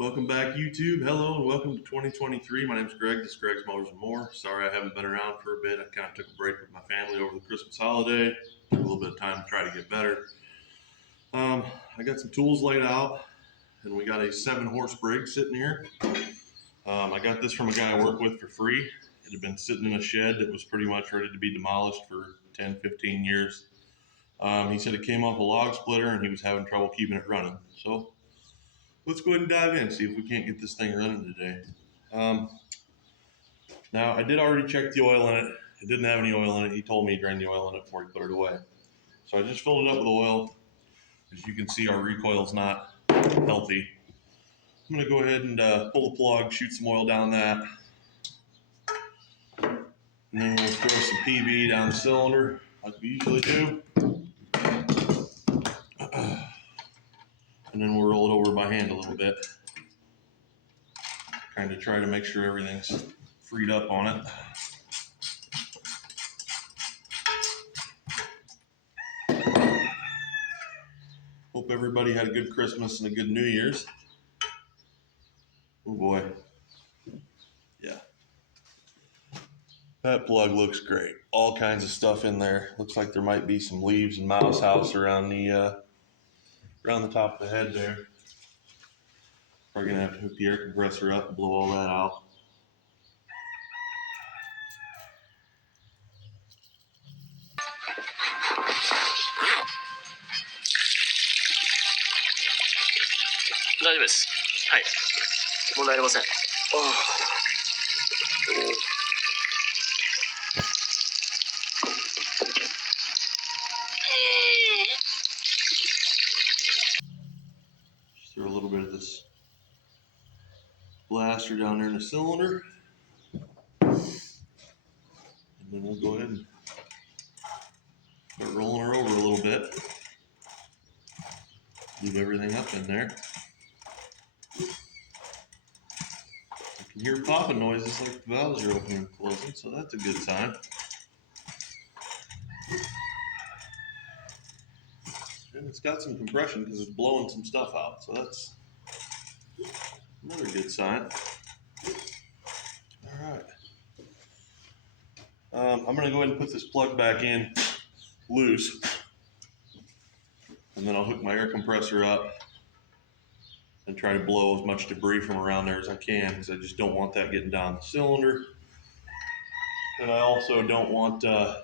Welcome back, YouTube. Hello and welcome to 2023. My name is Greg. This is Greg's Mowers and More. Sorry I haven't been around for a bit. I kind of took a break with my family over the Christmas holiday. Took a little bit of time to try to get better. I got some tools laid out, and we got a 7-horse briggs sitting here. I got this from a guy I work with for free. It had been sitting in a shed that was pretty much ready to be demolished for 10, 15 years. He said it came off a log splitter and he was having trouble keeping it running. So let's go ahead and dive in, see if we can't get this thing running today. Now, I did already check the oil in it. It didn't have any oil in it. He told me to drain the oil in it before he put it away. So I just filled it up with oil. As you can see, our recoil's not healthy. I'm gonna go ahead and pull the plug, shoot some oil down that. And then we'll throw some PB down the cylinder, like we usually do. And then we'll roll it over by hand a little bit. Kind of try to make sure everything's freed up on it. Hope everybody had a good Christmas and a good New Year's. Oh boy. Yeah. That plug looks great. All kinds of stuff in there. Looks like there might be some leaves and mouse house around the top of the head there. Probably gonna have to hook the air compressor up and blow all that out. Just throw a little bit of this blaster down there in the cylinder. And then we'll go ahead and start rolling her over a little bit. Leave everything up in there. You can hear popping noises like the valves are opening and closing, so that's a good sign. And it's got some compression because it's blowing some stuff out, so that's another good sign. All right. I'm going to go ahead and put this plug back in loose, and then I'll hook my air compressor up and try to blow as much debris from around there as I can, because I just don't want that getting down the cylinder. And I also don't want, I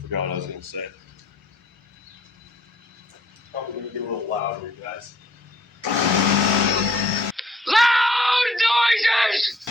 forgot what I was going to say. Probably going to get a little loud here, guys. Loud noises!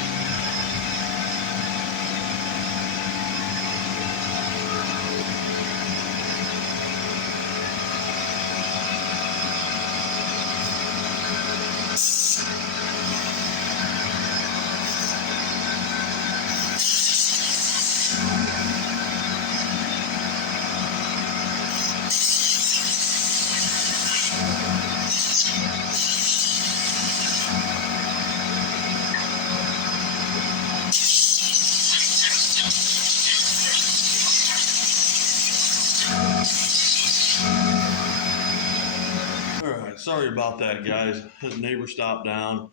Alright, sorry about that, guys. His neighbor stopped down,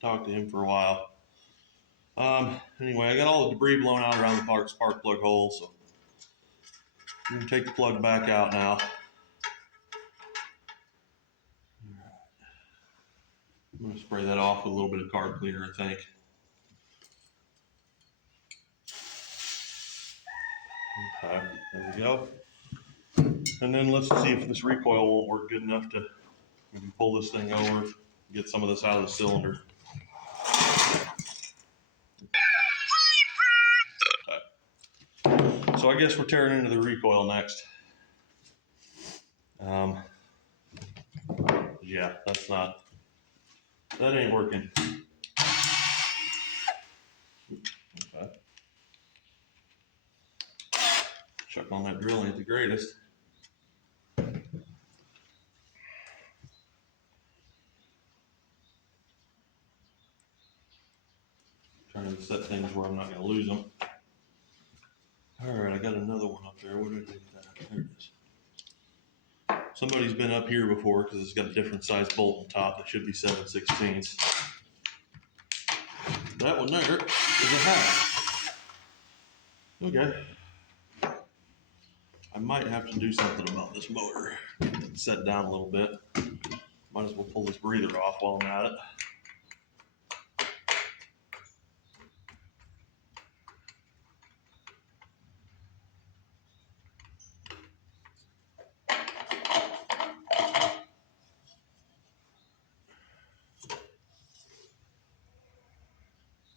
talked to him for a while. Anyway, I got all the debris blown out around the spark plug hole, so I'm going to take the plug back out now. I'm going to spray that off with a little bit of carb cleaner, I think. Okay, there we go. And then let's see if this recoil won't work good enough to maybe pull this thing over, get some of this out of the cylinder. Okay. So I guess we're tearing into the recoil next. Yeah, that ain't working. Okay. Chuck on that drill ain't the greatest. Trying to set things where I'm not going to lose them. All right, I got another one up there. What did I do with that? There it is. Somebody's been up here before because it's got a different size bolt on top. It should be 7/16. That one there is a half. Okay. I might have to do something about this motor. Set down a little bit. Might as well pull this breather off while I'm at it.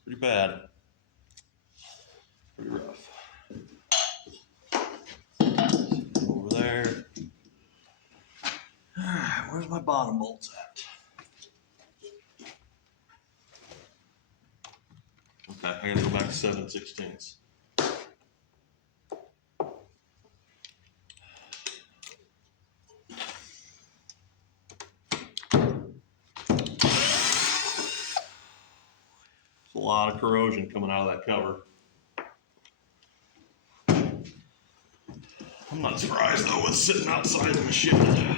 Pretty bad. Pretty rough. Over there. Where's my bottom bolts at? Okay, I gotta go back to 7/16. A lot of corrosion coming out of that cover. I'm not surprised though with sitting outside in the shed.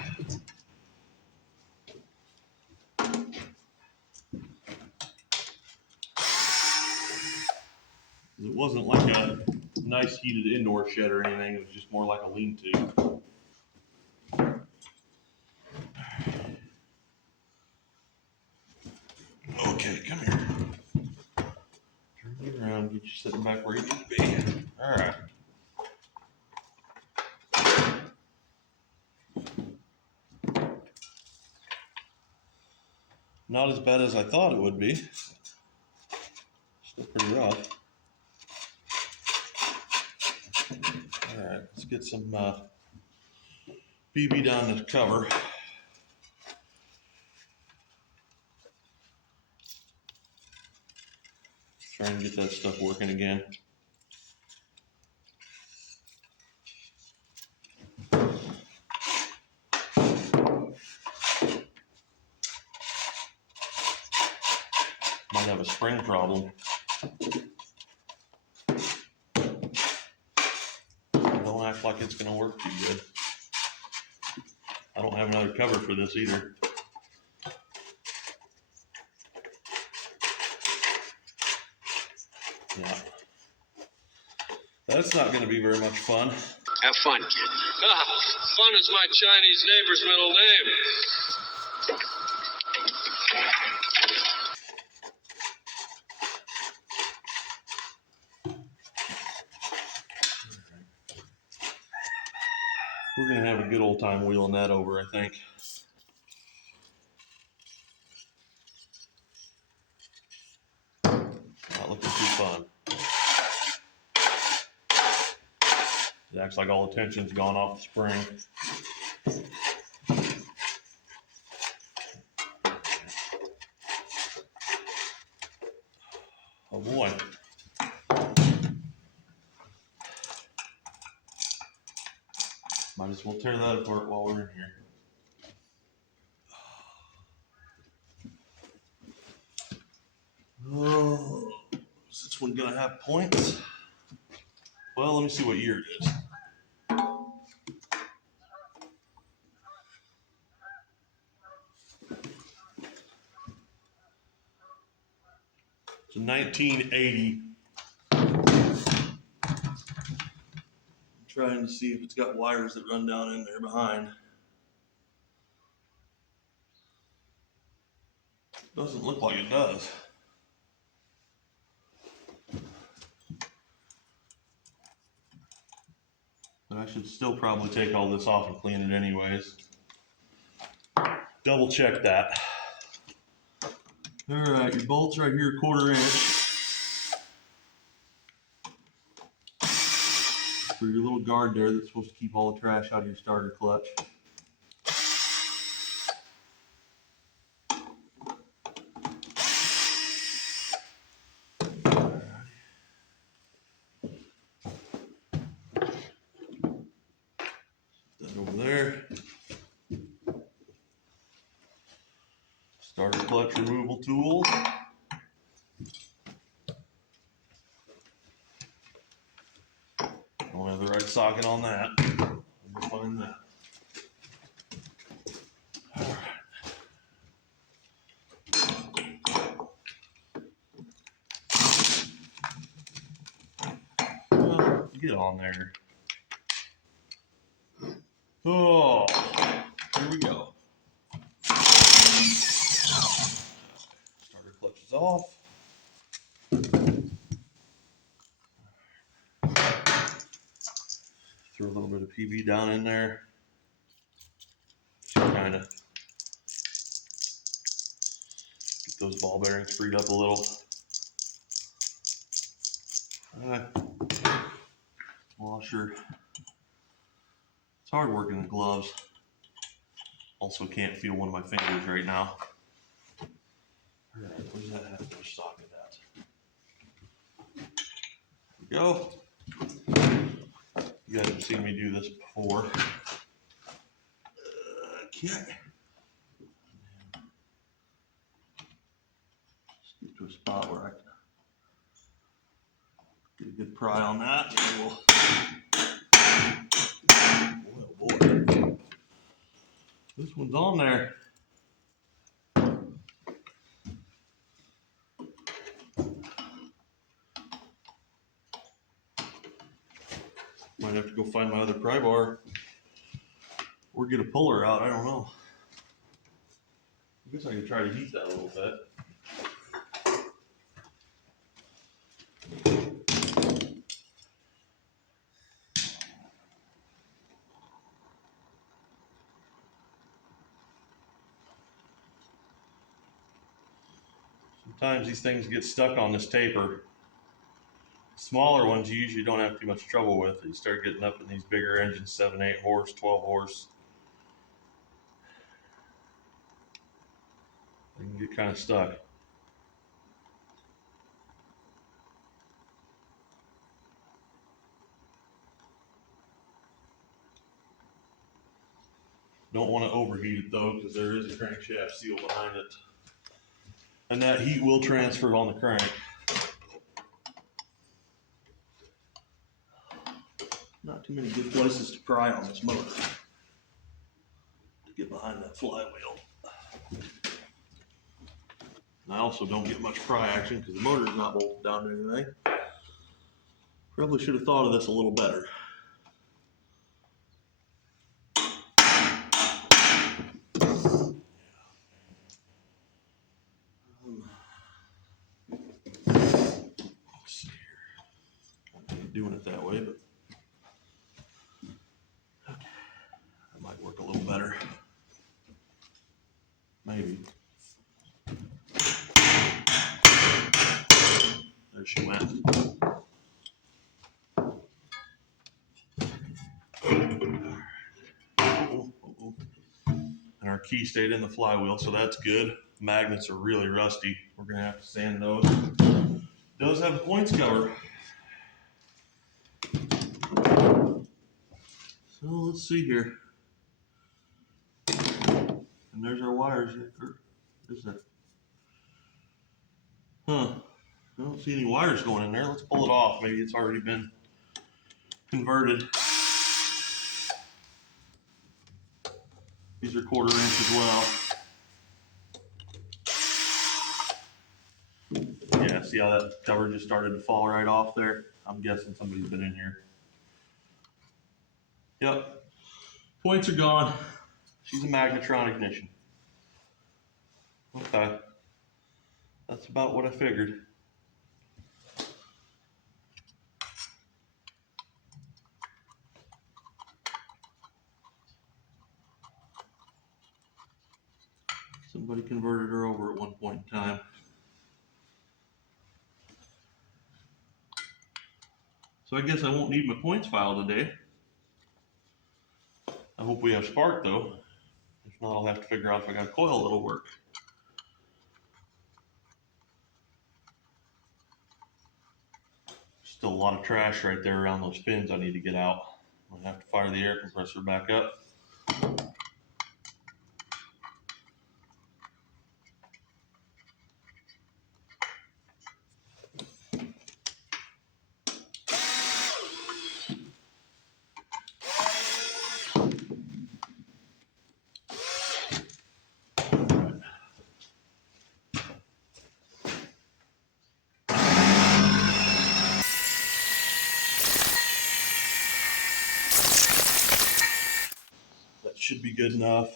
It wasn't like a nice heated indoor shed or anything, it was just more like a lean-to. Okay, come here. Turn you around, get you sitting back where you need to be. All right. Not as bad as I thought it would be. Still pretty rough. All right, let's get some BB down the cover. Try and get that stuff working again. Might have a spring problem. Don't act like it's gonna work too good. I don't have another cover for this either. Yeah. That's not gonna be very much fun. Have fun, kid. Ah, fun is my Chinese neighbor's middle name. We're gonna have a good old time wheeling that over, I think. Not looking too fun. It acts like all the tension's gone off the spring. Oh boy. Might as well tear that apart while we're in here. Oh, is this one gonna have points? Well, let me see what year it is. It's a 1980. I'm trying to see if it's got wires that run down in there behind. Doesn't look like it does. But I should still probably take all this off and clean it anyways. Double check that. All right, your bolt's right here, 1/4 inch. For your little guard there that's supposed to keep all the trash out of your starter clutch. That over there. Starter clutch removal tool. Don't have the right socket on that. Let me find that. Get on there. Oh, here we go. Starter clutch is off. Throw a little bit of PV down in there. Kind of get those ball bearings freed up a little. Washer. It's hard working the gloves. Also can't feel one of my fingers right now. Alright, where's that half inch socket at? There we go. You guys have seen me do this before. Okay. Let's get to a spot where I can get a good pry on that. Oh boy. This one's on there. Might have to go find my other pry bar or get a puller out. I don't know. I guess I can try to heat that a little bit. Sometimes these things get stuck on this taper. Smaller ones you usually don't have too much trouble with. You start getting up in these bigger engines, 7, 8 horse, 12 horse. They can get kind of stuck. Don't want to overheat it though, because there is a crankshaft seal behind it. And that heat will transfer on the crank. Not too many good places to pry on this motor to get behind that flywheel. And I also don't get much pry action because the motor is not bolted down to anything. Probably should have thought of this a little better. Let's see here. I'm not doing it that way, but okay. That might work a little better. Maybe. There she went. And our key stayed in the flywheel, so that's good. Magnets are really rusty. We're gonna have to sand those. It does have a points cover. So let's see here. And there's our wires. Is there? Huh. I don't see any wires going in there. Let's pull it off. Maybe it's already been converted. These are 1/4 inch as well. Yeah, see how that cover just started to fall right off there? I'm guessing somebody's been in here. Yep. Points are gone. She's a magnetron ignition. Okay. That's about what I figured. Somebody converted her over at one point in time. So I guess I won't need my points file today. I hope we have spark though. If not, I'll have to figure out if I got a coil that'll work. Still a lot of trash right there around those fins I need to get out. I'm gonna have to fire the air compressor back up. should be good enough.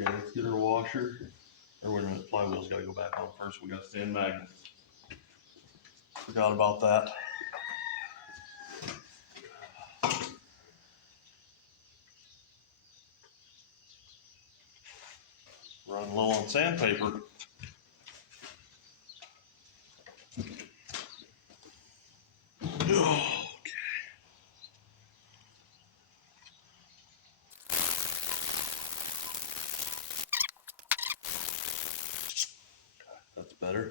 Okay, let's get our washer. Or wait a minute, flywheel's gotta go back on first. We got sand magnets. Forgot about that. Run low on sandpaper. Oh, that's better.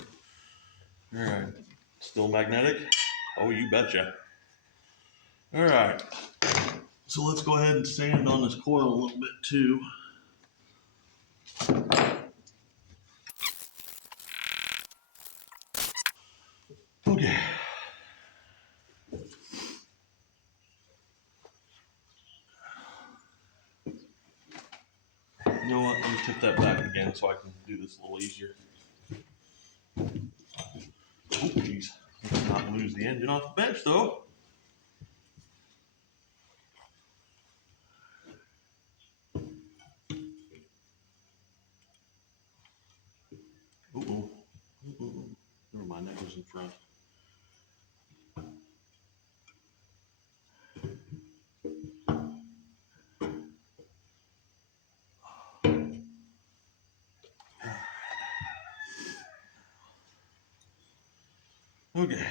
All right, still magnetic? Oh, you betcha. All right, so let's go ahead and sand on this coil a little bit too. Okay. You know what, let me tip that back again so I can do this a little easier. Oh, geez, let's not lose the engine off the bench though. Uh-oh. Never mind, that goes in front. Okay.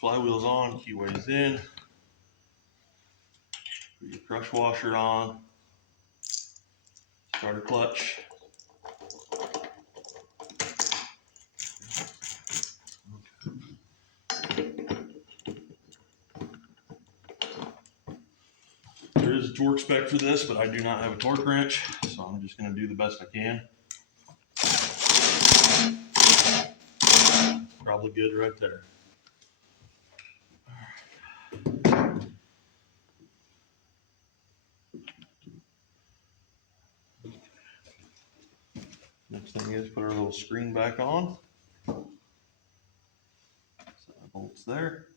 Flywheel's on, keyway's in. Put your crush washer on. Starter clutch. There is a torque spec for this, but I do not have a torque wrench, so I'm just going to do the best I can. Probably good right there. Next thing is put our little screen back on. So that bolt's there.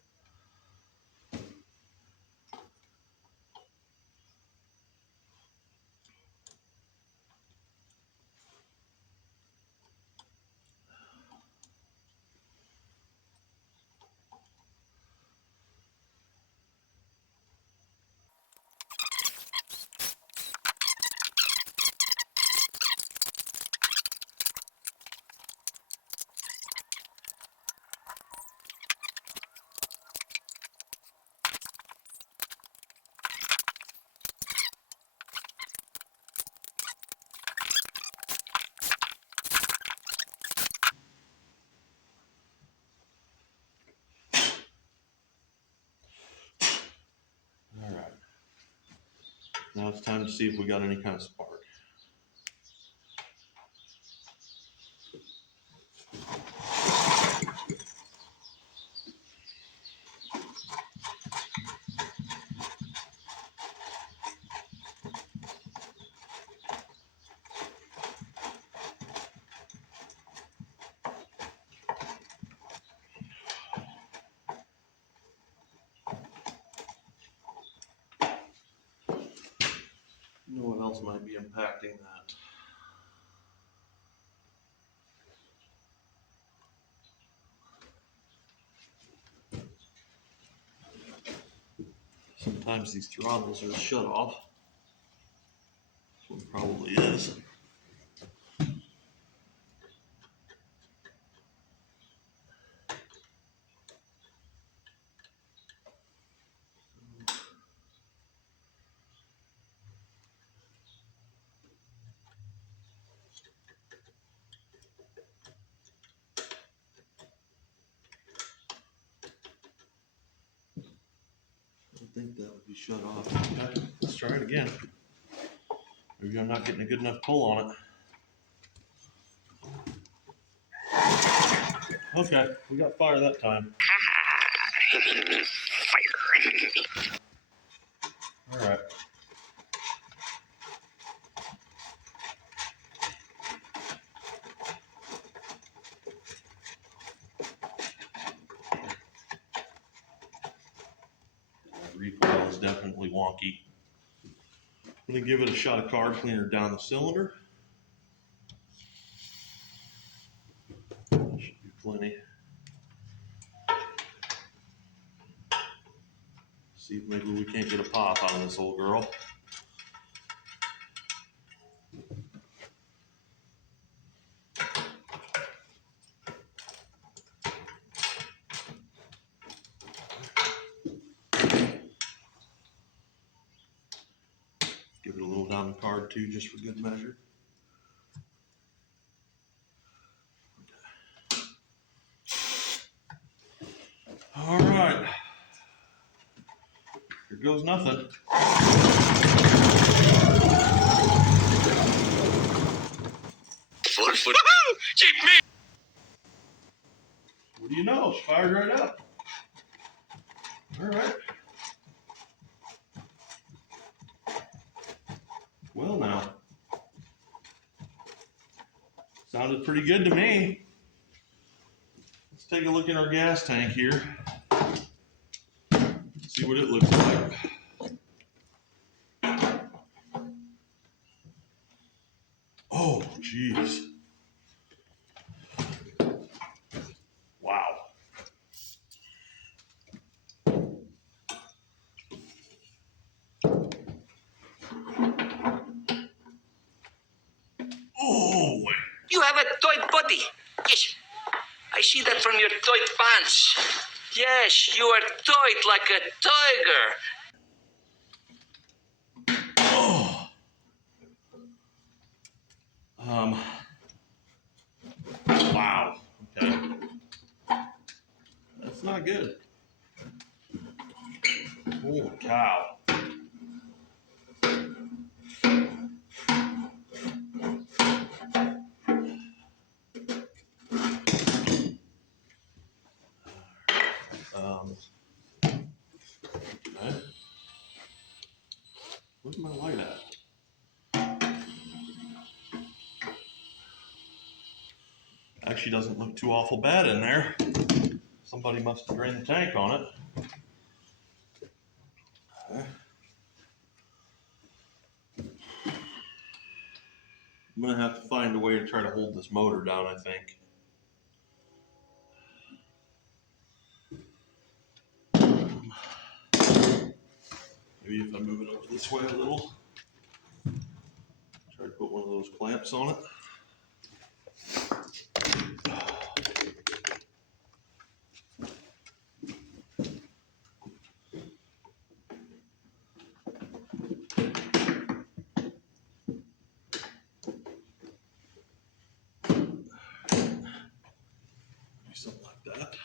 All right. Now it's time to see if we got any kind of spark. You know what else might be impacting that? Sometimes these throttles are shut off. This one probably is. I think that would be shut off. Okay, let's try it again. Maybe I'm not getting a good enough pull on it. Okay, we got fire that time. All right. That recoil is definitely wonky. I'm going to give it a shot of card cleaner down the cylinder. Should be plenty. See if maybe we can't get a pop out of this old girl. Give it a little down the card too, just for good measure. All right. Here goes nothing. Foot. Keep me. What do you know? She fired right up. All right. Well, now. Sounded pretty good to me. Let's take a look in our gas tank here. See what it looks like. Oh, jeez. Wow. Oh, You have a tight body. Yes, I see that from your tight pants. Yes, you are tight like a tiger. oh. Wow. Okay. That's not good. Holy cow. Okay. Where's my light at? Actually doesn't look too awful bad in there. Somebody must have drained the tank on it. Okay. I'm gonna have to find a way to try to hold this motor down, I think. Maybe if I move it over this way a little. Try to put one of those clamps on it. Something like that.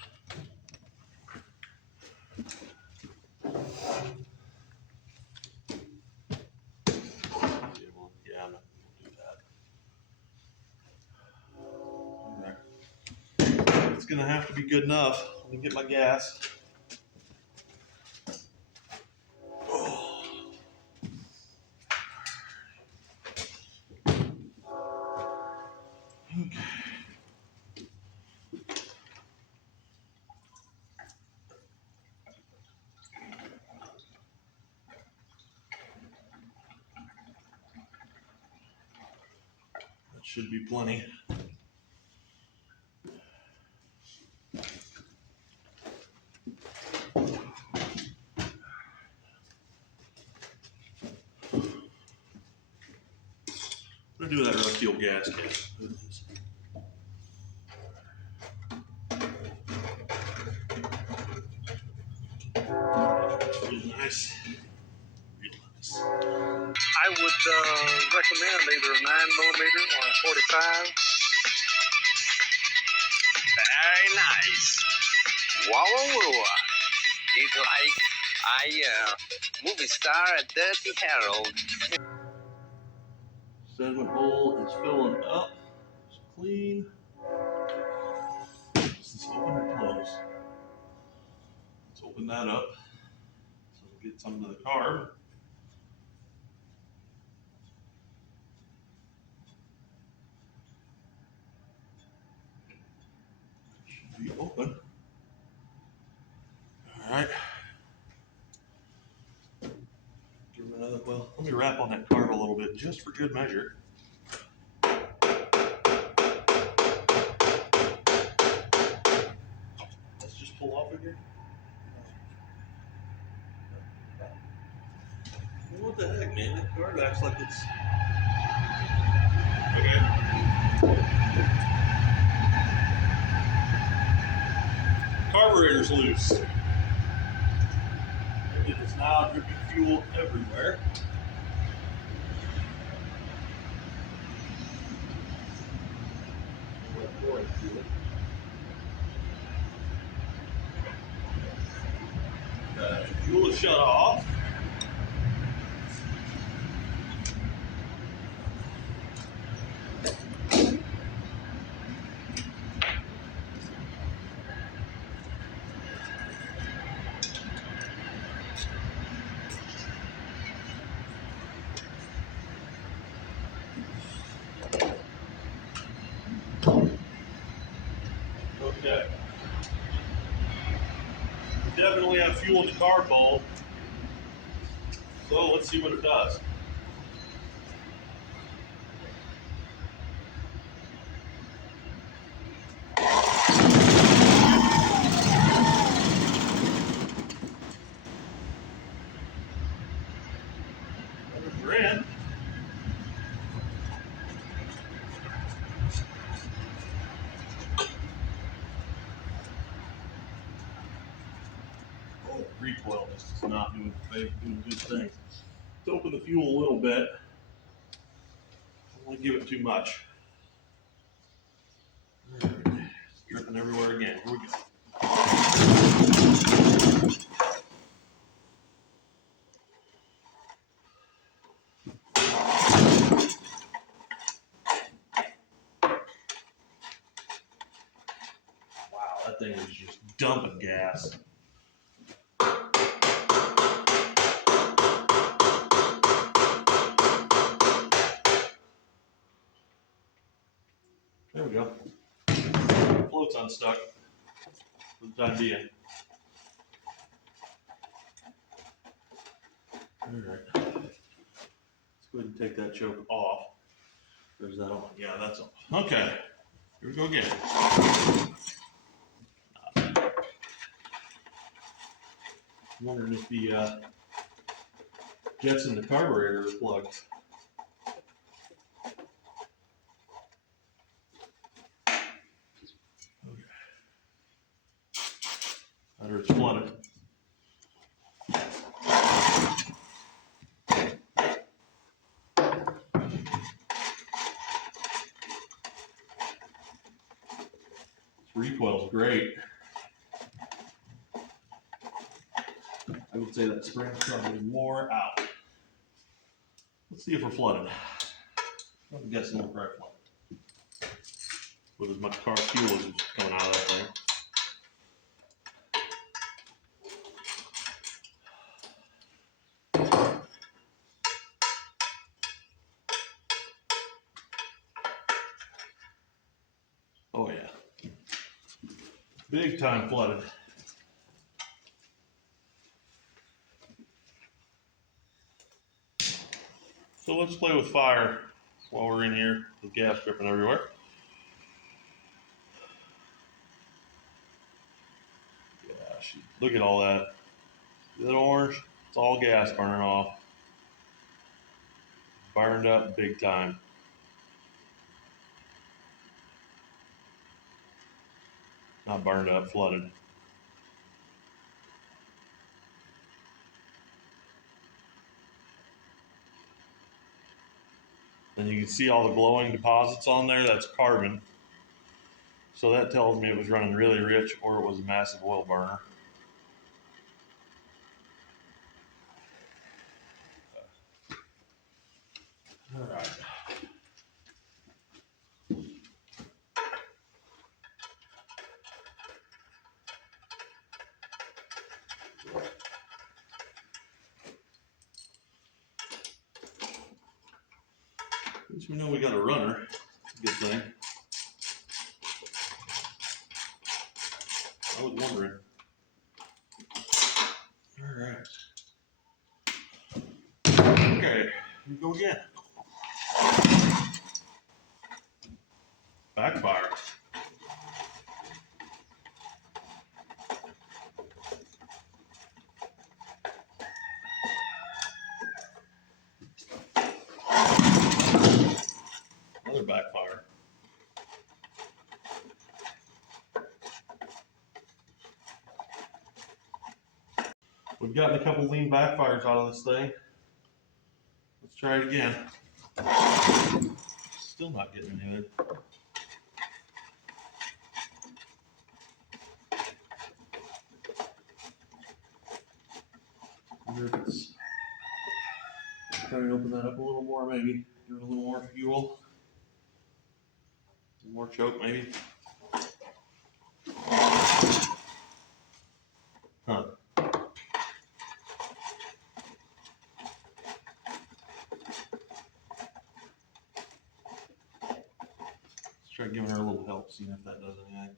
Yeah, I'm not gonna do that. It's gonna have to be good enough. Let me get my gas. Oh. Okay. That should be plenty. I'm gonna do that rusty old gas can. Real nice. Real nice. I would recommend either a 9mm or a 45. Very nice. Wow, wow, wow. It's like movie star at Dirty Harold. Sediment hole is filling up. It's clean. Is this open or closed? Let's open that up so we get some to the carb. Should be open. All right. Give it another. Well, let me wrap on that carb. just for good measure. Let's just pull off again. What the heck, man? That card acts like it's okay. Carburetor's loose. It is now dripping fuel everywhere. Fuel is shut off. Okay. We definitely have fuel in the carb bowl. So let's see what it does. Ran. Oh, recoil just is not doing good things. Let's open the fuel a little bit. I don't want to give it too much. It's dripping everywhere again. Here we go. Wow, that thing is just dumping gas. There we go. Float's unstuck for the time being. All right. Let's go ahead and take that choke off. Or is that on? Yeah, that's on. Okay. Here we go again. I'm wondering if the jets in the carburetor are plugged. Okay. Either it's flooded. This recoil's great. I would say that spring's probably wore out. Let's see if we're flooded. I'm guessing we're probably flooded. With as much car fuel as is coming out of that thing. Oh yeah. Big time flooded. So let's play with fire while we're in here with gas dripping everywhere. Gosh, look at all that. See that orange? It's all gas burning off. Burned up big time. Not burned up, flooded. And you can see all the glowing deposits on there. That's carbon. So that tells me it was running really rich or it was a massive oil burner. All right. At least we know we got a runner. Good thing. I was wondering. All right. Okay, here we go again. backfire. We've gotten a couple lean backfires out of this thing. Let's try it again. Still not getting anything. Wonder if it's try to open that up a little more, maybe give it a little more fuel, some more choke, maybe. Huh. Let's try giving her a little help, seeing if that does anything.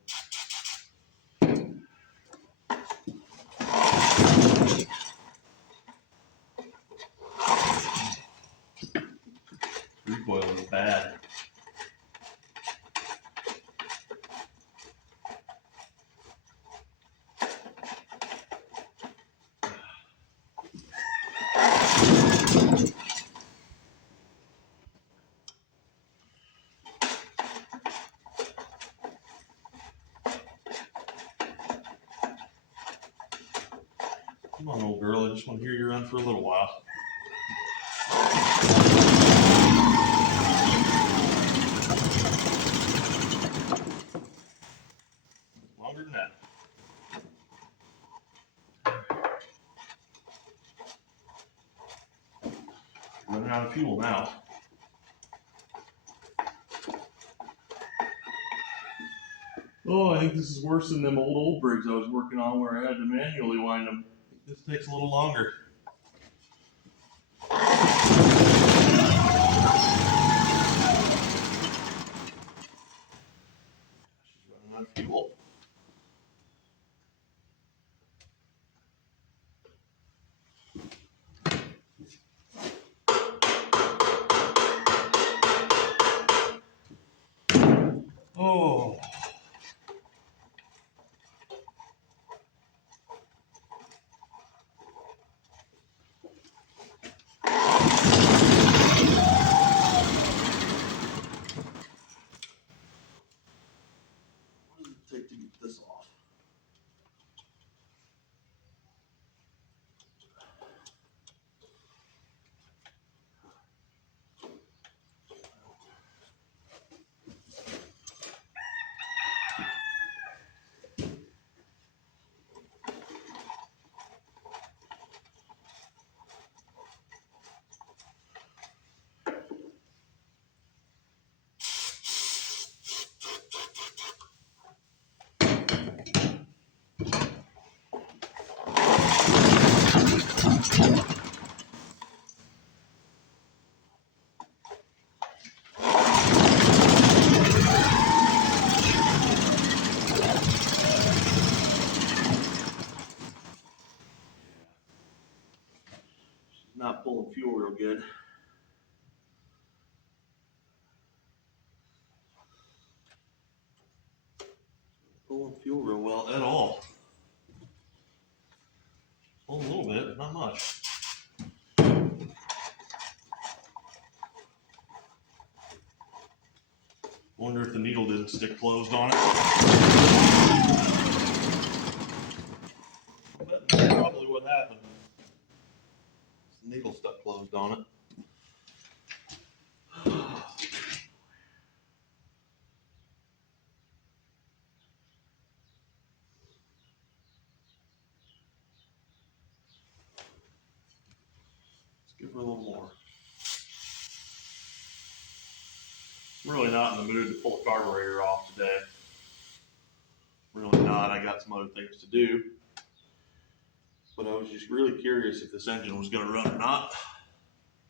Recoil is bad. Come on, old girl, I just want to hear you run for a little while. Longer than that. Running out of fuel now. Oh, I think this is worse than them old briggs I was working on where I had to manually wind them. This takes a little longer. She's running out of fuel. Oh. What does it take to get this off? Not pulling fuel real good. Pulling fuel real well at all. Pulling a little bit, but not much. Wonder if the needle didn't stick closed on it. But that's probably what happened. The needle stuck closed on it. Let's give her a little more. I'm really not in the mood to pull a carburetor off today. Really not. I got some other things to do. But I was just really curious if this engine was going to run or not.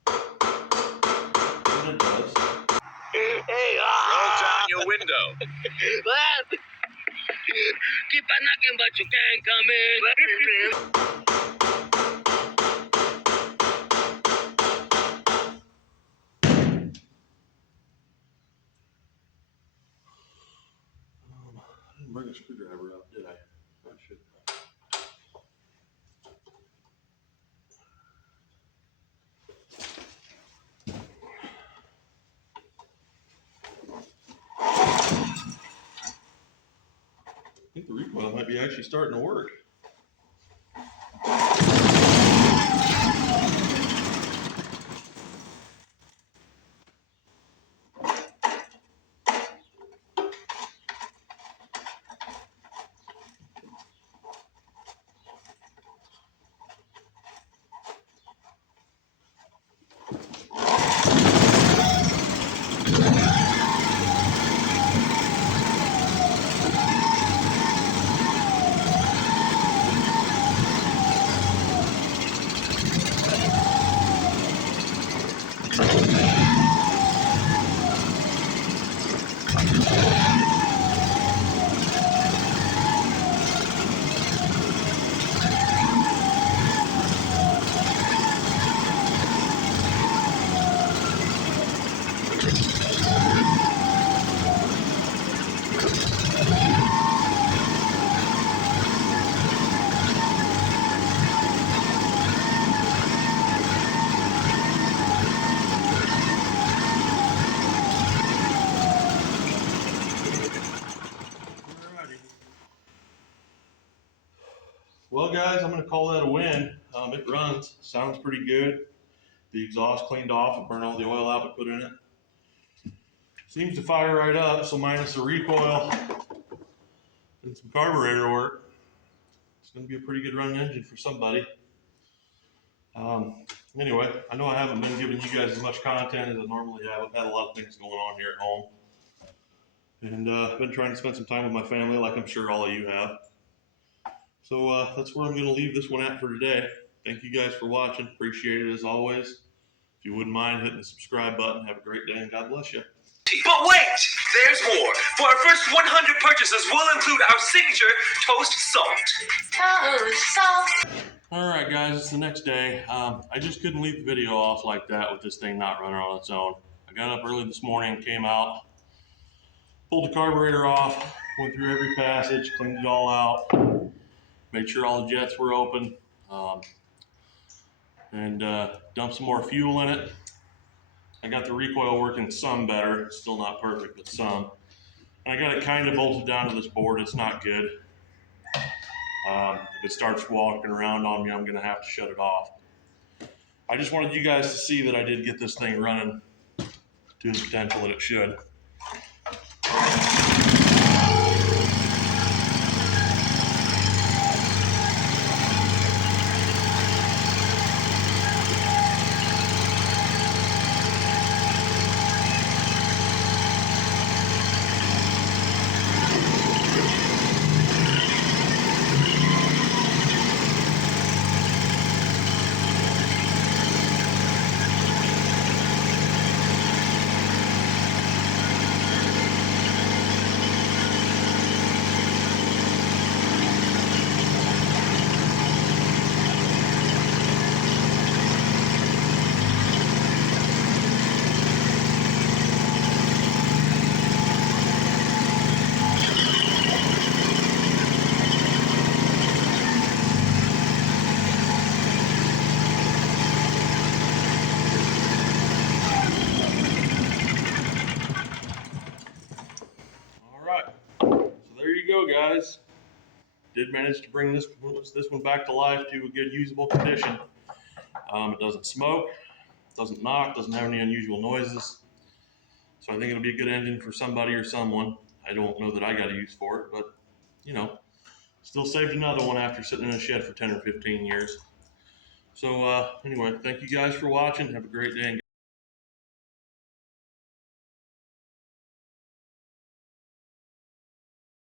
And it does. Hey, Roll down your window. What? Keep on knocking, but you can't come in. I didn't bring a screwdriver up, did I? I should have. think the recoil might be actually starting to work. Well, guys, I'm going to call that a win. It runs, sounds pretty good. The exhaust cleaned off and burned all the oil out we put in it. Seems to fire right up, so minus the recoil and some carburetor work, it's going to be a pretty good running engine for somebody. Anyway, I know I haven't been giving you guys as much content as I normally have. I've had a lot of things going on here at home. And I've been trying to spend some time with my family, like I'm sure all of you have. So that's where I'm going to leave this one at for today. Thank you guys for watching. Appreciate it as always. If you wouldn't mind hitting the subscribe button, have a great day and God bless you. But wait, there's more. For our first 100 purchases, we'll include our signature toast salt. Toast salt. All right, guys, it's the next day. I just couldn't leave the video off like that with this thing not running on its own. I got up early this morning, came out, pulled the carburetor off, went through every passage, cleaned it all out, made sure all the jets were open, and dumped some more fuel in it. I got the recoil working some better, still not perfect, but some. And I got it kind of bolted down to this board. It's not good. If it starts walking around on me, I'm going to have to shut it off. I just wanted you guys to see that I did get this thing running to the potential that it should. Guys, did manage to bring this one back to life to a good usable condition. It doesn't smoke, doesn't knock, doesn't have any unusual noises, so I think it'll be a good engine for somebody or someone. I don't know that I got a use for it, but you know, still saved another one after sitting in a shed for 10 or 15 years. So anyway, thank you guys for watching. Have a great day.